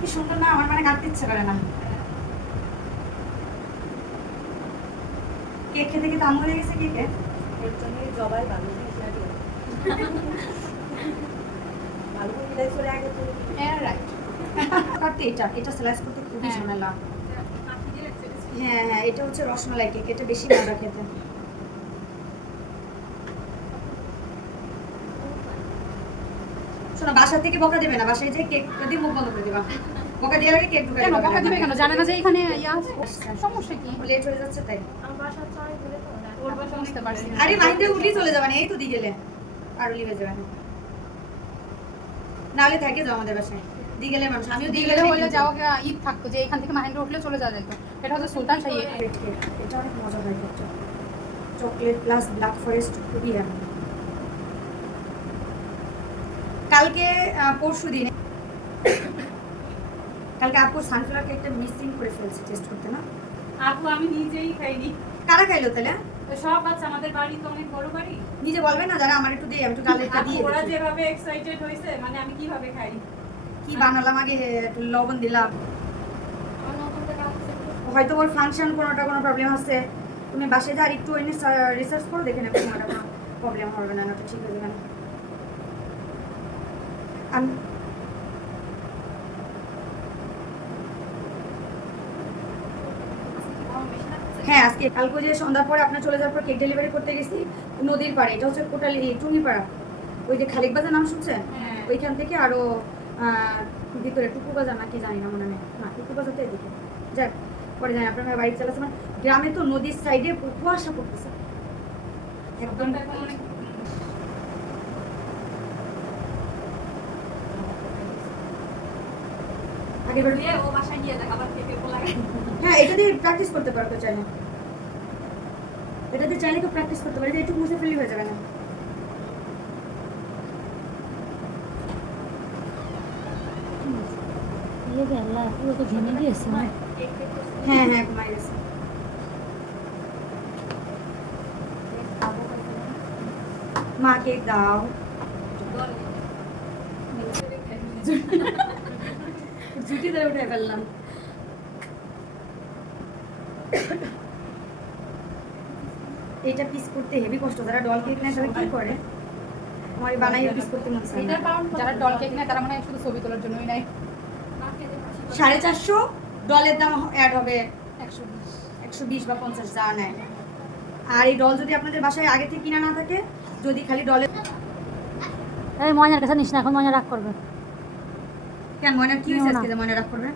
কি সুন্দর না আমার মানে কাটতে ইচ্ছে করে না। কেক খেতে হয়ে গেছে কেকে? এর জন্যই জবাই ভালো ভালো করে মিলাই করে আগে তো। হ্যাঁ রাইট কাটতে এটা এটা স্লাইস করতে খুবই হ্যাঁ। ঝামেলা। হ্যাঁ হ্যাঁ এটা হচ্ছে রসমালাই কেক এটা বেশি মজা খেতে। শোনো বাসা থেকে বকা দেবে না বাসায় যে কেক দিয়ে মুখ বন্ধ করে দেবা। বকা দেওয়ার আগে কেক ঢুকাই কেন বকা দিবে কেন? জানে না যে এখানে ইয়া আছে। সমস্যা কি? লেট হয়ে যাচ্ছে তাই। আমার বাসা চাই বলে তো বুঝতে পারছি আরে মাইন্ডে উঠি চলে যাবে না এই তো দিয়ে গেলে আর উলি হয়ে যাবে না। নাহলে থাকে যাও আমাদের বাসায়। দিয়ে গেলে মানুষ আমিও দিয়ে দিয়ে গেলে গেলে হলে যাওয়া ঈদ থাকতো যে এখান থেকে মাহিন্দ্র উঠলে চলে যাওয়া যেত। এটা হচ্ছে সুলতান শাহী এটা অনেক মজা হয় চকলেট প্লাস ব্ল্যাক ফরেস্ট খুবই হ্যাপি কালকে পরশু দিন। কালকে আপু সানফ্লাওয়ার কেকটা মিসিং করে ফেলছে টেস্ট করতে না? আপু আমি নিজেই খাইনি। কারা খাইলো তাহলে? সব আছে আমাদের বাড়ি তো অনেক বড় বাড়ি। নিজে বলবে না যারা আমার একটু দিয়ে আমি একটু গালে একটা দিয়ে ওরা যেভাবে এক্সাইটেড হয়েছে মানে আমি কীভাবে খাই? কি বানালাম আগে? একটু লবণ দিলাম। হয়তো ওর ফাংশন কোনোটা কোনো প্রবলেম আছে। তুমি বাসে যা আর একটু এনে রিসার্চ করো দেখে নেবে তোমার কোনো প্রবলেম হবে না না ঠিক হয়ে যাবে না। আমি হ্যাঁ আজকে। কালকে যে সন্ধ্যার পরে আপনার চলে যাওয়ার পর কেক ডেলিভারি করতে গেছি নদীর পাড়ে। এটা হচ্ছে কোটালি টুঙ্গিপাড়া ওই যে খালিক বাজার নাম শুনছেন হ্যাঁ। ওইখান থেকে আরও আহ, ভিতরে টুকু বাজার না কি জানি না মনে নেই। না টুকু বাজার তো এদিকে। যাক পরে জানি আপনার বাইক চালাচ্ছে মানে গ্রামে তো নদীর সাইডে কুয়াশা পড়তেছে একদম। দোকানটা এখন অনেক আগে বের দিয়ে ও বাসায় গিয়ে দেখ আবার থেকে লাগে। হ্যাঁ এটা দিয়ে প্র্যাকটিস করতে পারো তো চাইলে। এটা দিয়ে চাইলে তো প্র্যাকটিস করতে পারে একটু মুছে ফেলি হয়ে যাবে না। হ্যাঁ হ্যাঁ ঘুমাই গেছে। মা কেক দাও। ধরে উঠে ফেললাম এটা পিস করতে হেভি কষ্ট যারা ডল কেক নেয় তারা কি করে? আমার বানাই পিস করতে মন চায়। যারা ডল কেক নেয় তারা মানে শুধু ছবি তোলার জন্যই নেয়। সাড়ে চারশো? ডলের দাম অ্যাড হবে একশো বিশ। একশো বিশ বা পঞ্চাশ যা নেয়। আর এই ডল যদি আপনাদের বাসায় আগে থেকে কিনা না থাকে যদি খালি ডলের এই ময়নার কাছে নিস না এখন ময়না রাগ করবে। কেন ময়না কি হয়েছে নিও না। আজকে যে ময়না রাগ করবে